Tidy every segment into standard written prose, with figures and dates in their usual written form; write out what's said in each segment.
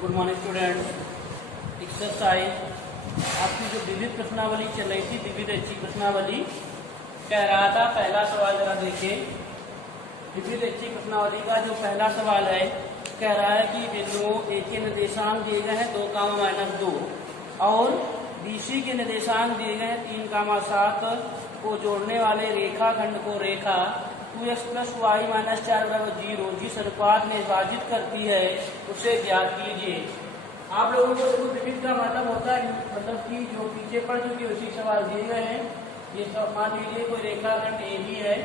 Good morning student. Exercise आपकी जो विविध प्रश्नावली चल रही थी, विविध अच्छी प्रश्नावली कह रहा था। पहला सवाल जरा देखिए। विविध अच्छी प्रश्नावली का जो पहला सवाल है कह रहा है कि बिंदुओं ए के निर्देशांक दिए गए हैं 2, -2 और बीसी के निर्देशांक दिए गए हैं 3, 7 को जोड़ने वाले रेखाखंड को रेखा 2x + y - 4 = 0 जिस अनुपात में विभाजित करती है उसे ज्ञात कीजिए। आप लोगों को देखो विविध का मतलब होता है मतलब कि जो पीछे पढ़ चुके उसी सवाल दिए गए हैं। ये सब मान लीजिए कोई रेखाखंड ए भी है,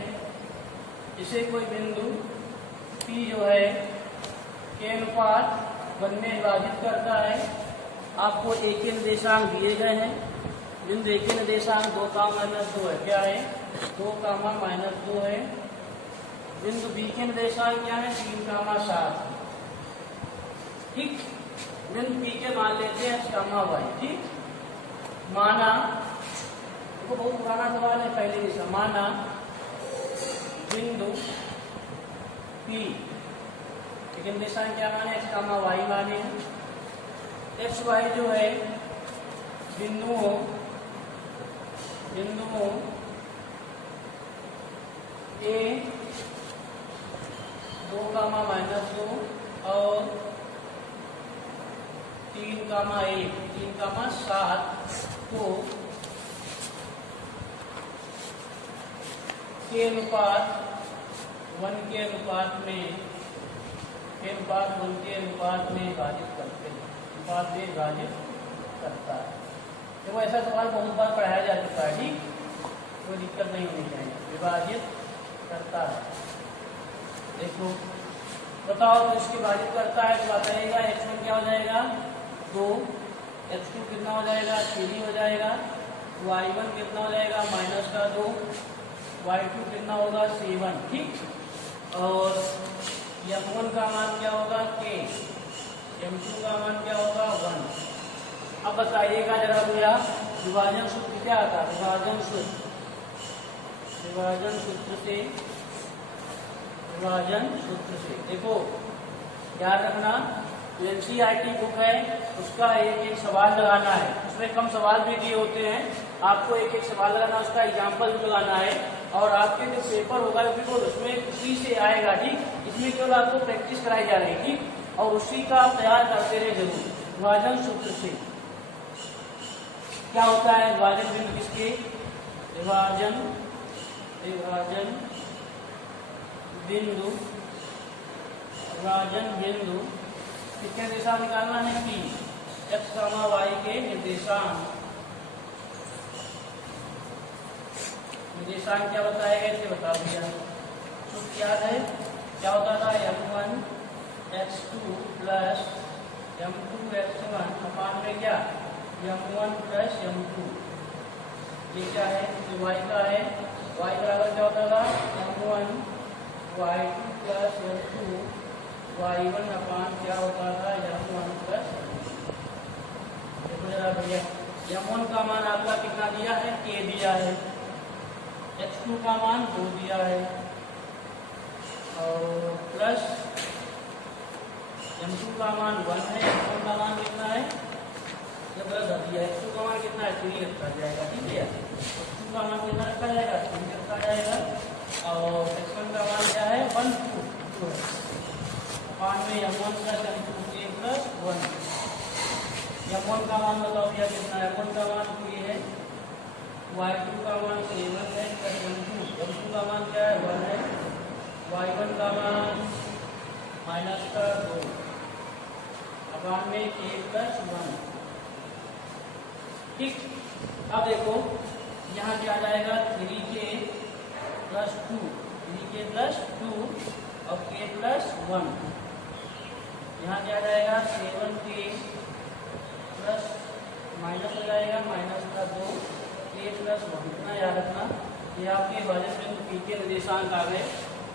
इसे कोई बिंदु P जो है के अनुपात 1 में विभाजित करता है। आपको ए के निर्देशांक दिए गए हैं। बिंदु ए के निर्देशांक 2, -2 है। क्या है? 2, -2 है। बिंदु बी के निर्देशांक क्या है? 3, 7। ठीक। बिंदु बी के मान लेते हैं x, y। ठीक। माना, देखो बहुत पुराना सवाल है, पहले ही माना बिंदु P के निर्देशांक क्या माने? x, y माने। x, y जो है बिंदुओं A 2, -2 और 3, 7 को के अनुपात 1 के अनुपात में विभाजित करते हैं। अनुपात में विभाजित करता है। देखो ऐसा सवाल बहुत बार पढ़ाया जा चुका है। ठीक, कोई दिक्कत नहीं होनी चाहिए। विभाजित करता है। देखो बताओ, तो इसके विभाजित करता है तो बताइएगा x1 क्या हो जाएगा? 2, x2 कितना हो जाएगा? 3 हो जाएगा। y1 कितना हो जाएगा? -2, y2 कितना होगा? 7। ठीक। और m1 का मान क्या होगा? k। m2 का मान क्या होगा? 1। अब बताइएगा जरा भैया, विभाजन सूत्र क्या आता है? विभाजन सूत्र से देखो याद रखना, जो NCERT बुक है उसका एक सवाल लगाना है। उसमें कम सवाल भी दिए होते हैं, आपको एक सवाल लगाना, उसका एग्जाम्पल भी लगाना है। और आपके जो पेपर होगा बिल्कुल उसमें उसी से आएगा। ठीक, इसमें केवल आपको प्रैक्टिस कराई जा रही है। ठीक, और उसी का आप तैयार करते रहे जरूर। विभाजन सूत्र से क्या होता है? विभाजन बिंदु किसके? विभाजन बिंदु किसके निर्देशांक निकालना है? कि x, y के निर्देशांक क्या बताएगा? इसे बता दिया। तो क्या है? क्या होता था? m1 x2 + m2 x1 अपान में क्या? m1 + m2। ये क्या है? तो y का है। y बराबर क्या होता था? m1 y2 + m2 y1 अपान क्या होता था? m1 + देखो जरा भैया, m1 का मान आपका कितना दिया है? k दिया है। x2 का मान 2 दिया है और प्लस m2 का मान 1 है। x1 का मान कितना है? दिया x2 का मान कितना है? 3 रखा जाएगा। ठीक है, x2 का मान कितना रखा जाएगा? 3 रखा जाएगा। और x1 का मान क्या है? 1, 2 अपान में m1 + m2 + 1। m1 का मान बताओ भैया कितना है? m1 का मान 2 है। y2 का मान 7 है + m2 का मान क्या है? 1 है। y1 का मान -2 अपान में 1 + 1। ठीक। अब देखो यहाँ क्या आ जाएगा? 3k + 2 और k + 1। यहाँ क्या आ जाएगा? 7k प्लस माइनस हो जाएगा -2 k + 1। इतना याद रखना। ये आपके विभाजन बिंदु P के निर्देशांक आ गए।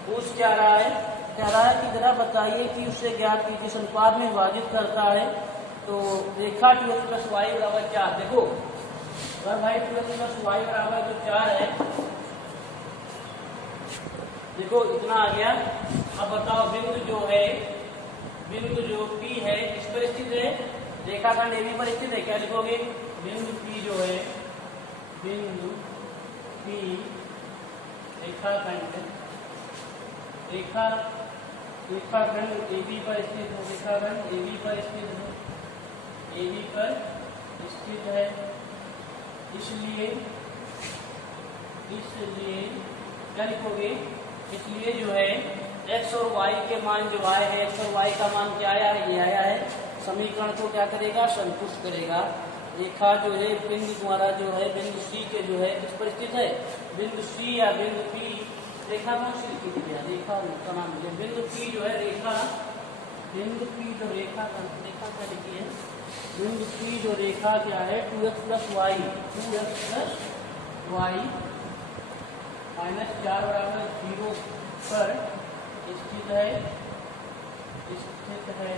पूछ क्या रहा है? कह रहा है कि जरा बताइए कि उससे ज्ञात की किस अनुपात में विभाजित करता है। तो रेखा 2x + y = 4। देखो अगर भाई 2x + y = 4 है, देखो इतना आ गया। अब बताओ बिंदु जो है बिंदु जो P है किस पर स्थित है, रेखाखंड AB पर स्थित है। क्या लिखोगे, बिंदु P जो है, बिंदु P रेखाखंड AB पर स्थित है, रेखाखंड AB पर स्थित है, AB पर स्थित है। इसलिए क्या लिखोगे, इसलिए जो है x और y के मान जो आए हैं, x और y का मान क्या आया है, ये आया है। समीकरण को क्या करेगा, संतुष्ट करेगा। रेखा जो है बिंदु द्वारा जो है बिंदु C के जो है किस पर स्थित है, बिंदु C या बिंदु P, रेखा कौन सी लिखी थी, रेखा का नाम है बिंदु P जो है रेखा, बिंदु P जो रेखा क्या लिखी है, बिंदु P जो रेखा क्या है 2x + y, 2x + y -4 = 0 पर स्थित है।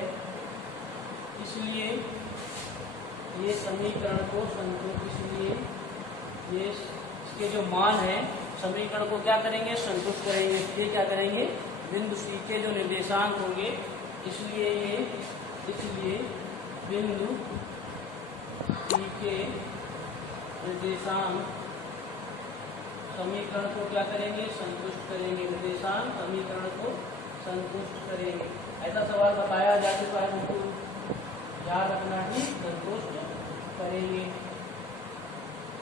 इसलिए ये समीकरण को संतुष्ट, इसलिए ये इसके जो मान है समीकरण को क्या करेंगे, संतुष्ट करेंगे। इसलिए क्या करेंगे, बिंदु C के जो निर्देशांक होंगे, इसलिए बिंदु C के निर्देशांक समीकरण को क्या करेंगे, संतुष्ट करेंगे। निर्देशांक समीकरण को संतुष्ट करेंगे। ऐसा सवाल बताया जा चुका है, उनको याद रखना ही, संतुष्ट करेंगे।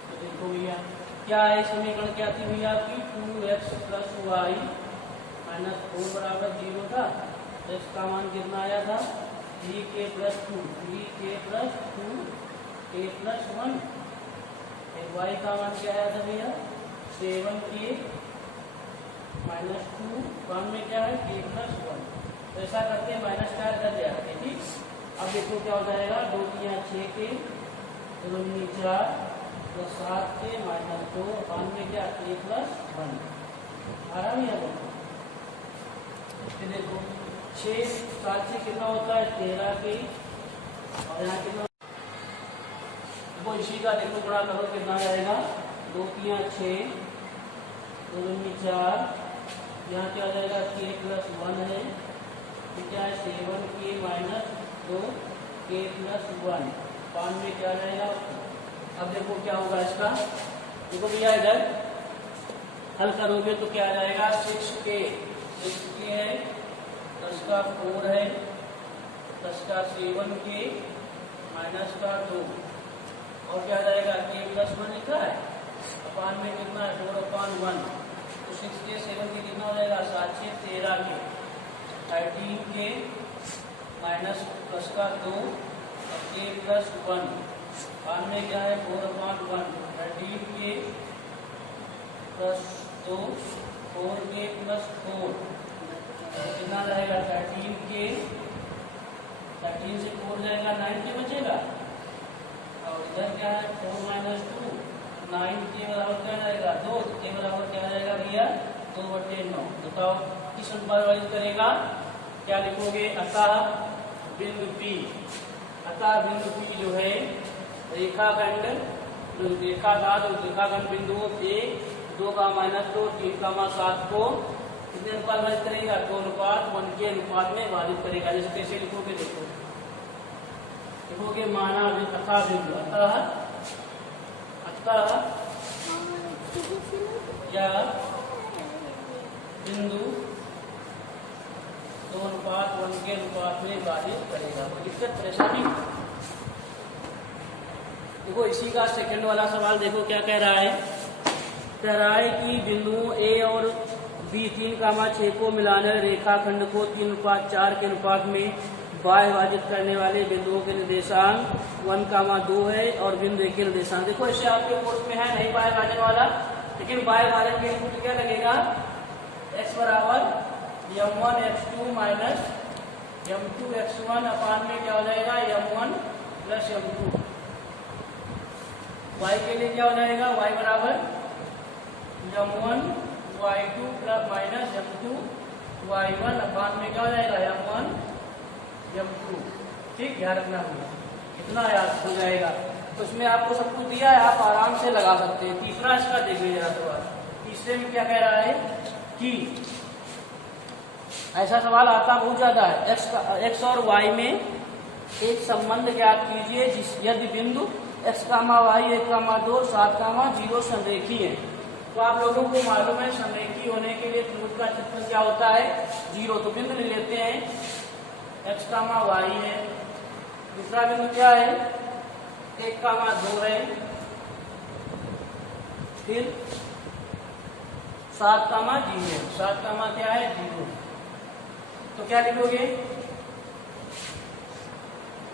तो देखो भैया क्या है, समीकरण क्या थी भैया आपकी, 2x + y -4 = 0 था। x का मान कितना आया था, 3k + 2, 3k + 2 k + 1। y का मान क्या आया था भैया, 7k -2, 1 में क्या है, k + 1। तो ऐसा करते हैं -4 कर दिया, ठीक। अब देखो क्या हो जाएगा, 2 × 6k, 2 × 4 + 7k -2, 1 में क्या, k + 1। आ रहा है यहाँ फिर देखो 6 7 से कितना होता है, 13k, और यहाँ कितना, वो इसी का देखो गुणा करो कितना जाएगा, 2 × 6, 2 × 4, यहाँ क्या आ जाएगा, k + 1 है, क्या है 7k - 2 k + 1, 5 में क्या आ जाएगा। अब देखो क्या होगा इसका, देखो भैया इधर हल करोगे तो क्या आ जाएगा, 6k है, 10 का 4 है, 10 का 7k -2, और क्या आ जाएगा, k + 1 लिखा है, 5 में कितना है, 4/1, तो 6k 7k कितना हो जाएगा, 7 से 13k, 13k -10 का 2 और k + 1, 5 में क्या है, 4/1, 13k + 2, 4k + 4, कितना रहेगा, 13k, 13 से 4 जाएगा, 9k बचेगा, और इधर क्या है, 4 - 2, 9k बराबर क्या जाएगा, 2, k बराबर क्या जाएगा भैया, 2/9। बताओ किस अनुपात वाली करेगा, क्या लिखोगे, अतः बिंदु P जो है रेखाखंड रेखाखंड बिंदुओं 1, 2, 2, 3, 7 को कितने अनुपात वाले करेगा, 2 अनुपात 1 के अनुपात में वादित करेगा। जैसे कैसे लिखोगे, लिखोगे माना अतः बिंदु, अतः या बिंदु 2 अनुपात 1 के अनुपात में वादित करेगा। कोई दिक्कत परेशानी, देखो इसी का सेकंड वाला सवाल देखो क्या कह रहा है, कह रहा है कि बिंदुओं A और B 3, 6 को मिलाने रेखाखंड को 3:4 के अनुपात में बाह्य विभाजित करने वाले बिंदुओं के निर्देशांक 1, 2 है, और बिंदु A के निर्देशांक, देखो इसे आपके कोर्स में है नहीं बाह्य विभाजन वाला, लेकिन बाह्य विभाजन के इनपुट क्या लगेगा, x बराबर m1 x2 - m2 x1, अपान में क्या हो जाएगा, m1 + m2। y के लिए क्या हो जाएगा, y बराबर m1 y2 + m2 y1, अपान में क्या हो जाएगा, m1 m2। ठीक, ध्यान रखना होगा, इतना याद हो जाएगा। तो इसमें आपको सब कुछ दिया है, आप आराम से लगा सकते हैं। तीसरा इसका देखिए जरा सवाल, तीसरे में क्या कह रहा है कि ऐसा सवाल आता बहुत ज्यादा है। एक्स और वाई में एक संबंध ज्ञात कीजिए यदि बिंदु x, y, 1, 2, 7, 0 संरेखी है। तो आप लोगों को मालूम है संरेखी होने के लिए त्रिभुज का क्षेत्रफल क्या होता है? 0। तो बिंदु ले लेते हैं x, y है, दूसरा बिंदु क्या है? 1, 2 है, फिर 7, 0 है। 7 क्या है? 0। तो क्या लिखोगे?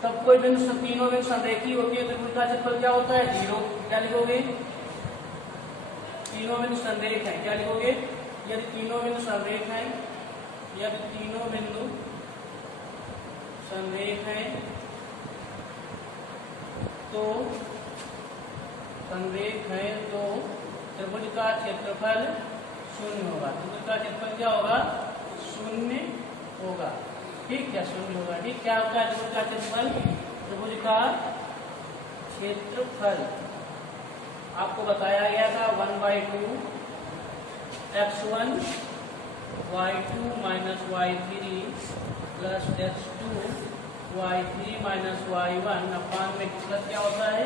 तब कोई बिंदु तीनों बिंदु संरेखी होती है तो त्रिभुज का क्षेत्रफल क्या होता है? 0। क्या लिखोगे? तीनों बिंदु संरेख है, क्या लिखोगे? यदि तीनों बिंदु संरेख है, यदि तीनों बिंदु संरेख है तो त्रिभुज का क्षेत्रफल 0 होगा। त्रिभुज का क्षेत्रफल क्या होगा? 0 होगा। ठीक, क्या 0 होगा? ठीक, क्या होता है त्रिभुज का क्षेत्रफल? त्रिभुज का क्षेत्रफल आपको बताया गया था 1/2 x1 y2 minus y3 plus x2 y3 minus y1 अपान में प्लस क्या होता है?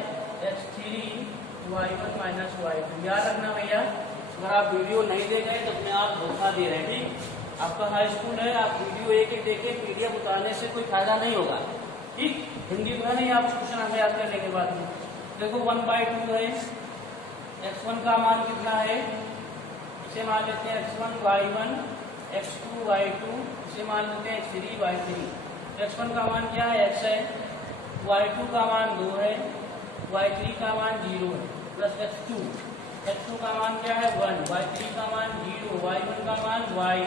x3 y1 minus y2। याद रखना भैया, अगर आप वीडियो नहीं देख रहे तो अपने आप धोखा दे रहे हैं। ठीक, आपका हाई स्कूल है, आप वीडियो एक देखें, पीडीएफ उतारने से कोई फायदा नहीं होगा। ठीक, हिंदी में नहीं, आप क्वेश्चन हमें याद करने के बाद में देखो 1/2 है, x1 का मान कितना है? इसे मान लेते हैं x1 y1, x2 y2, इसे मान लेते हैं x3 y3। x1 का मान क्या है? x है, y2 का मान 2 है, y3 का मान 0 है, प्लस x2 का मान क्या है? 1, y3 का मान 0, y1 का मान y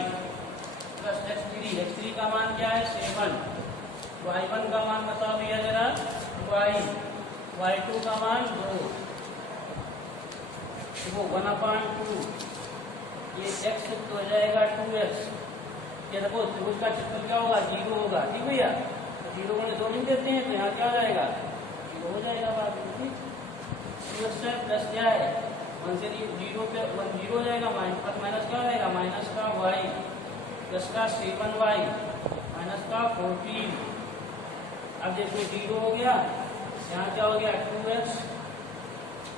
प्लस x3 का मान क्या है? 7, y1 का मान बताओ भैया जरा, y, y2 का मान 2, देखो 1/2, ये x तो हो जाएगा 2x। ये देखो त्रिभुज का क्षेत्रफल क्या होगा? 0 होगा। ठीक भैया, 0 को 2 लिख देते हैं तो यहाँ क्या हो जाएगा? 0 हो जाएगा बाद में। ठीक, प्लस क्या है? 1 से 0 पे 1 0 हो जाएगा, माइनस क्या हो जाएगा? माइनस का y प्लस का 7y माइनस का 14। अब देखो 0 हो गया, यहाँ क्या हो गया? 2x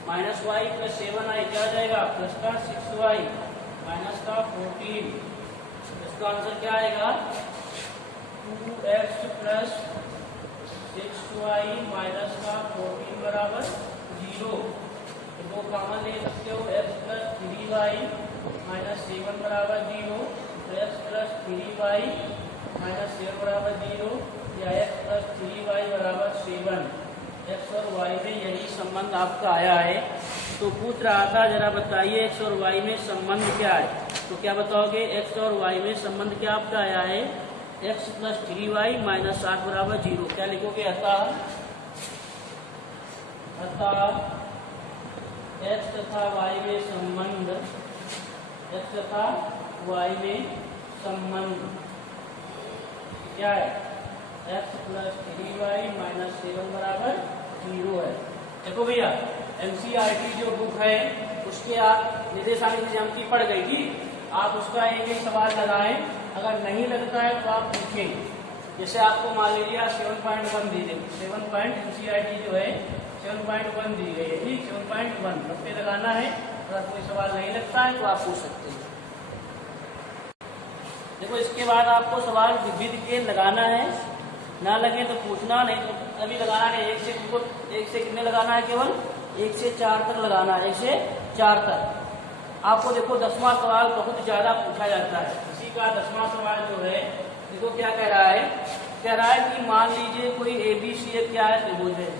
minus y plus 7i क्या हो जाएगा? प्लस का 6y माइनस का 14। इसका आंसर क्या आएगा? 2x प्लस 6y माइनस का 14 बराबर 0। दो कॉमन ले सकते हो, x प्लस 3y माइनस 7 बराबर 0, x प्लस 3y माइनस 7 बराबर 0, या x प्लस 3y बराबर 7। x और y में यही संबंध आपका आया है। तो पूछ रहा था जरा बताइए x और y में संबंध क्या है? तो क्या बताओगे? x और y में संबंध क्या आपका आया है? x प्लस 3y माइनस 7 बराबर 0। क्या लिखोगे? अतः x तथा y में संबंध, x तथा y में संबंध क्या है? x प्लस 3y माइनस 7 बराबर 0 है। देखो भैया, एनसीईआरटी जो बुक है उसके आप निर्देशांक की ज्यामिति पढ़ गई थी, आप उसका एक सवाल लगाएं, अगर नहीं लगता है तो आप पूछें। जैसे आपको मान लीजिए 7.1 दी गई, 7 पॉइंट एनसीईआरटी जो है 7.1 दी गई है। ठीक, 7.1 सब पे लगाना है। अगर कोई सवाल नहीं लगता है तो आप पूछ सकते हैं। देखो इसके बाद आपको सवाल विधि के लगाना है, ना लगे तो पूछना, नहीं तो अभी लगाना है। एक से कितने लगाना है? केवल 1 से 4 तक लगाना है, 1 से 4 तक। आपको देखो 10वां सवाल बहुत ज्यादा पूछा जाता है। इसी का 10वां सवाल जो है, देखो क्या कह रहा है? कह रहा है कि मान लीजिए कोई ABC एक क्या है? त्रिभुज है।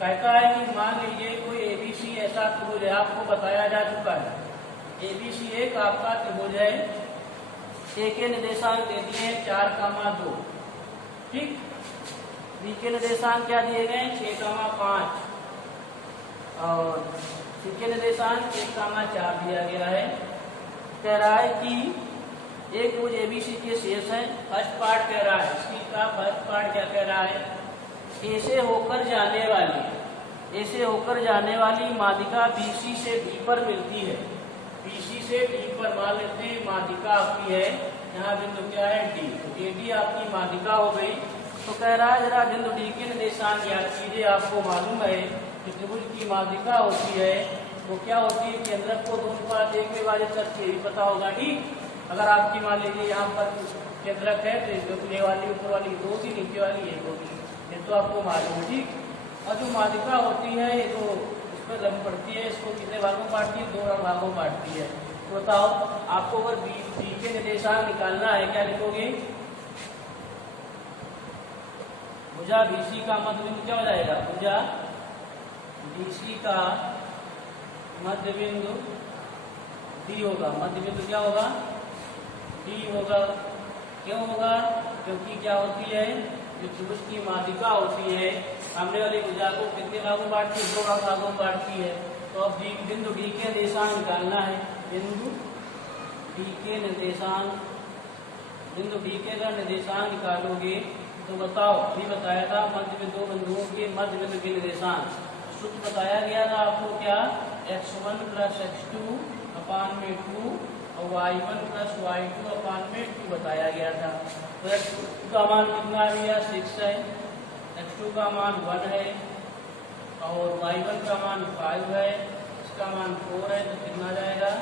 कहता है कि मान लीजिए कोई ABC ऐसा त्रिभुज है, आपको बताया जा चुका है। ABC एक आपका त्रिभुज है, ए के निर्देशांक दे दिए 4, 2। ठीक, बी के निर्देशांक क्या दिए गए? 6, 5 और सी के निर्देशांक 1, 4 दिया गया है। कह रहा है कि एक त्रिभुज एबीसी के शेष है। फर्स्ट पार्ट कह रहा है, सी का फर्स्ट पार्ट क्या कह रहा है? ए से होकर जाने वाली माध्यिका BC से D पर मिलती है। BC से D पर मान लेते हैं माध्यिका आपकी है यहाँ बिंदु क्या है डी, तो AD आपकी माध्यिका हो गई। तो कह रहा है जरा बिंदु डी के निर्देशांक ज्ञात कीजिए। आपको मालूम है कि त्रिभुज की माध्यिका होती है वो क्या होती है, केंद्रक को 2:1 में विभाजित करती है, पता होगा। ठीक, अगर आपकी मान लीजिए यहाँ पर केंद्रक है तो ये वाली ऊपर वाली 2 थी, नीचे वाली 1 होगी, ये तो आपको मालूम है। ठीक, और जो माध्यिका होती है ये तो इस पर लंब पड़ती है, इसको कितने भागों में बांटती है, 2 भागों में बांटती है। तो बताओ आपको अगर बी के निर्देशांक निकालना है, क्या लिखोगे? भुजा BC का मध्य बिंदु क्या हो जाएगा? भुजा BC का मध्य बिंदु D होगा। मध्य बिंदु क्या होगा? D होगा। क्यों होगा? क्योंकि क्या होती है, जो त्रिभुज की माध्यिका होती है सामने वाली भुजा को कितने भागों में बांटती है? 2 भागों में बांटती है। तो अब बिंदु D के निर्देशांक निकालना है। बिंदु D के निर्देशांक, बिंदु D के अगर निर्देशांक निकालोगे तो बताओ, भी बताया था मध्य में 2 बिंदुओं के मध्य बिंदु के निर्देशांक सूत्र बताया गया था आपको, क्या? x1 + x2 अपान में 2 और y1 + y2 अपान में 2 बताया गया था। तो x2 का मान कितना आ गया? 6 है, x2 का मान 1 है और y1 का मान 5 है, इसका मान 4 है, तो कितना जाएगा?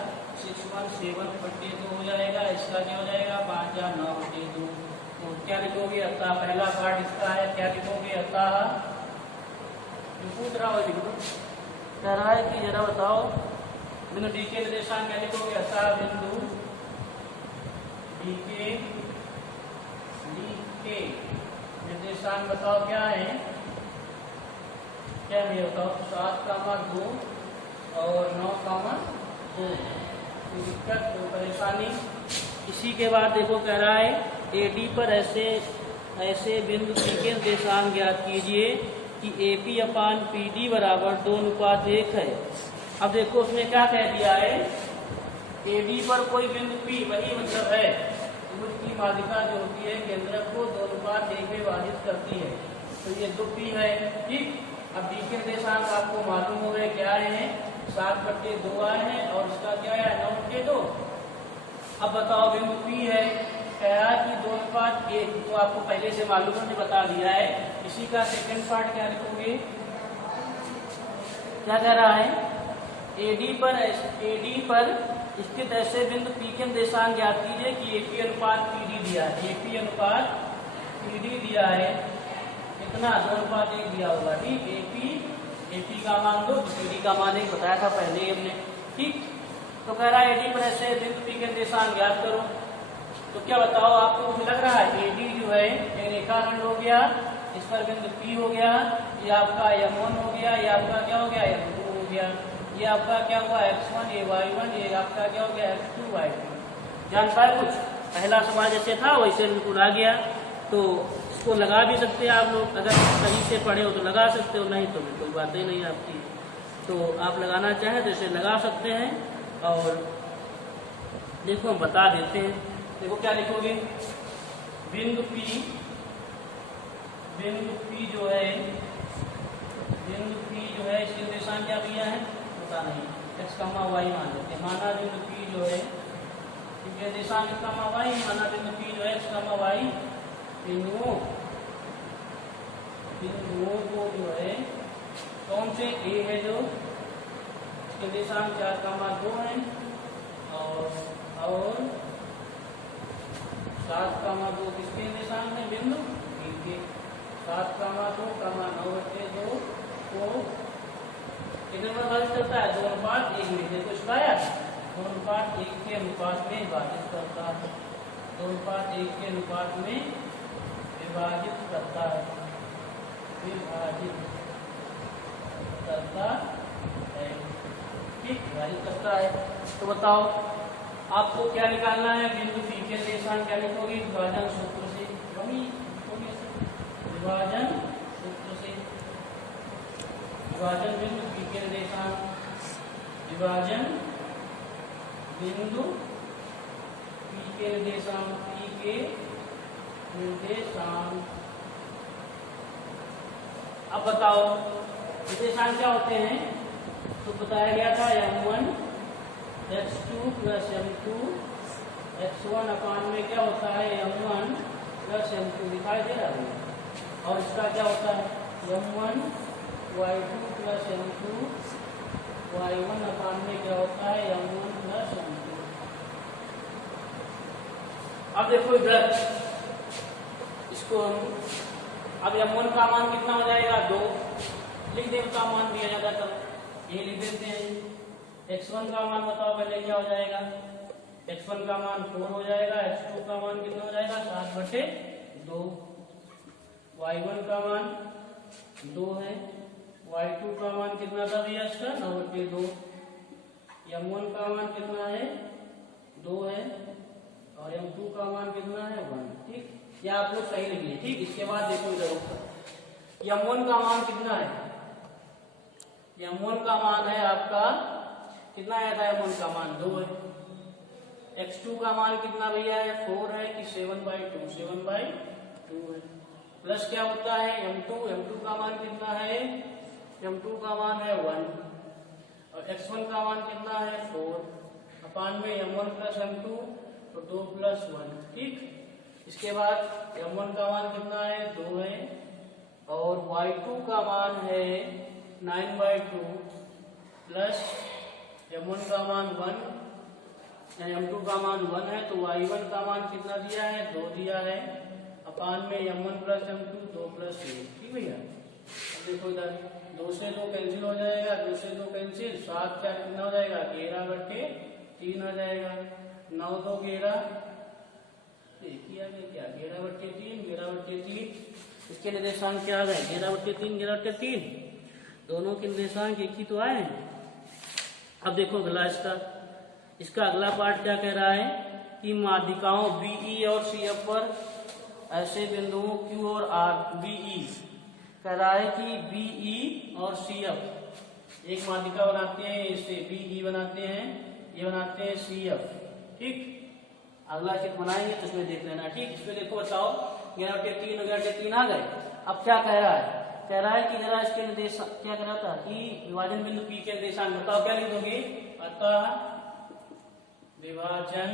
617/2 हो जाएगा। इसका क्या हो जाएगा? 5009/2। तो क्या लिखोगे? अतः पहला पार्ट इसका है, क्या लिखोगे? अतः पूछ रहा हो, कह रहा है कि जरा बताओ बिंदु डी के निर्देशांक क्या लिखोगे? अतः बिंदु डी के निर्देशांक बताओ क्या है? क्या भैया बताओ? 7,2 और 9,2। कोई दिक्कत, कोई परेशानी? इसी के बाद देखो कह रहा है AD पर ऐसे बिंदु P के निर्देशांक ज्ञात कीजिए कि AP अपान PD बराबर 2:1 है। अब देखो उसने क्या कह दिया है, AD पर कोई बिंदु P, वही मतलब है त्रिभुज की माध्यिका जो होती है केंद्रक को 2:1 में विभाजित करती है। तो ये 2P है। ठीक, अब D के निर्देशांक आपको मालूम हो गए, क्या है? 7/2 आए हैं और इसका क्या है? 9/2। अब बताओ बिंदु P है, कह रहा है कि 2:1, तो आपको पहले से मालूम है, बता दिया है। इसी का सेकंड पार्ट क्या लिखोगे? क्या कह रहा है? AD पर स्थित ऐसे बिंदु P के निर्देशांक ज्ञात कीजिए कि AP अनुपात PD दिया है। AP अनुपात PD दिया है कितना? 2:1 दिया होगा। ठीक, AP का मान 2, PD का मान 1 बताया था पहले ही हमने। ठीक, तो कह रहा है AD पर ऐसे बिंदु P के निर्देशांक ज्ञात करो। तो क्या बताओ आपको? मुझे लग रहा है AD जो है एक रेखाखंड हो गया, इस पर बिंदु P हो गया, ये आपका M1 हो गया, ये आपका क्या हो गया? M2 हो गया, ये आपका क्या हुआ? x1, ये y1, ये आपका क्या हो गया? x2, y2। जान पाए कुछ? पहला सवाल जैसे था वैसे बिल्कुल आ गया। तो इसको लगा भी सकते हैं आप लोग, अगर सही से पढ़े हो तो लगा सकते हो, नहीं तो कोई बात ही नहीं आपकी। तो आप लगाना चाहें तो इसे लगा सकते हैं। और देखो हम बता देते हैं। देखो क्या लिखोगे? बिंदु P जो है, इसके निर्देशांक क्या दिया है? पता नहीं, x, y मान लेते हैं। माना बिंदु P जो है, इसके निर्देशांक x, y, माना बिंदु P जो है x, y बिंदुओं को जो है कौन से A है जो इसके निर्देशांक 4,2 है और 7,2 किसके निर्देशांक है? बिंदु P के। 7,2, 9/2 को कितने में विभाजित करता है? 2:1 में। देखो इसका 2:1 के अनुपात में विभाजित करता है। 2:1 के अनुपात में विभाजित करता है। ठीक, विभाजित करता है। तो बताओ आपको क्या निकालना है? बिंदु P के निर्देशांक क्या लिखोगे? विभाजन सूत्र से, विभाजन सूत्र से। विभाजन बिंदु P के निर्देशांक, विभाजन बिंदु P के निर्देशांक। अब बताओ निर्देशांक क्या होते हैं? तो बताया गया था M1 x2 + M2 x1 अपान में क्या होता है m1 प्लस m2 दिखाई दे रहा है। और इसका क्या होता है m1 y2 plus m2 y1 अपान में क्या होता है m1 प्लस m2। अब देखो इधर इसको हम अब m1 का मान कितना हो जाएगा 2 लिख दे, का मान दिया जाता तो ये लिख देते हैं। x1 का मान बताओ पहले क्या हो जाएगा, x1 का मान 4 हो जाएगा, x2 का मान कितना हो जाएगा 7/2, y1 का मान 2 है, y2 का मान कितना था भैया इसका 9/2, m1 का मान कितना है 2 है और m2 का मान कितना है 1। ठीक, या आप लोग सही लिखिए। ठीक, इसके बाद देखो इधर m1 का मान कितना है, m1 का मान है आपका कितना आया था, m1 का मान 2 है, x2 का मान कितना भैया है 4 है कि 7/2, 7/2 है, प्लस क्या होता है m2 का मान कितना है, m2 का मान है 1 और x1 का मान कितना है 4 अपान में m1 प्लस m2 तो 2 + 1। ठीक, इसके बाद m1 का मान कितना है 2 है और y2 का मान है 9/2 प्लस m1 का मान 1 m2 का मान 1 है तो y1 का मान कितना दिया है 2 दिया है अपान में m1 प्लस m2 2 + 3। ठीक भैया, अब देखो इधर 2 से 2 कैंसिल हो जाएगा, 2 से 2 कैंसिल, 7 क्या कितना हो जाएगा 11/3 हो जाएगा, 9 2 11 किया गया क्या 11/3, 11/3 इसके निर्देशांक क्या आ गए 11/3, 11/3 दोनों के निर्देशांक एक ही तो आए हैं। अब देखो अगला इसका अगला पार्ट क्या कह रहा है कि माध्यिकाओं BE और CF पर ऐसे बिंदुओं Q और R BE कह रहा है कि BE और CF एक माध्यिका बनाते हैं, इससे BE बनाते हैं, ये बनाते हैं CF। ठीक, अगला चित्र बनाएंगे तो इसमें देख लेना। ठीक, इसमें देखो बताओ 11/3 11/3 आ गए। अब क्या कह रहा है, कह रहा है कि जरा इसके निर्देश क्या कह रहा था कि विभाजन बिंदु P के निर्देशांक बताओ क्या लिख दोगे, अतः विभाजन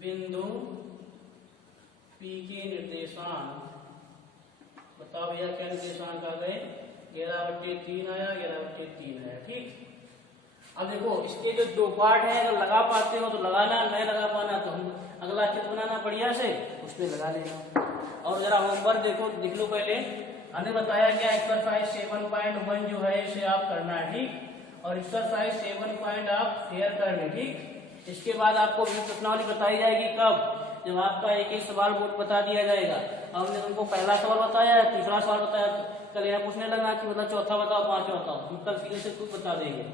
बिंदु P के निर्देशांक बताओ भैया क्या निर्देशांक आ गए 11/3 आया, 11/3 आया। ठीक, अब देखो इसके जो 2 पार्ट है अगर लगा पाते हो तो लगाना, नहीं लगा पाना तो हम अगला चित्र बनाना बढ़िया से उसमें लगा लेना। और जरा होमवर्क देखो लिख लो पहले, हमने बताया क्या एक्सरसाइज 7.1 जो है इसे आप करना है। ठीक, और एक्सरसाइज 7 आप फेयर कर ले। ठीक, इसके बाद आपको प्रश्नावली बताई जाएगी कब, जब आपका एक एक सवाल बोर्ड बता दिया जाएगा। हमने तुमको पहला सवाल बताया, तीसरा सवाल बताया, कल यह पूछने लगा कि मतलब चौथा बताओ, पांचवा बताओ, हम कल सीधे से कुछ बता देंगे।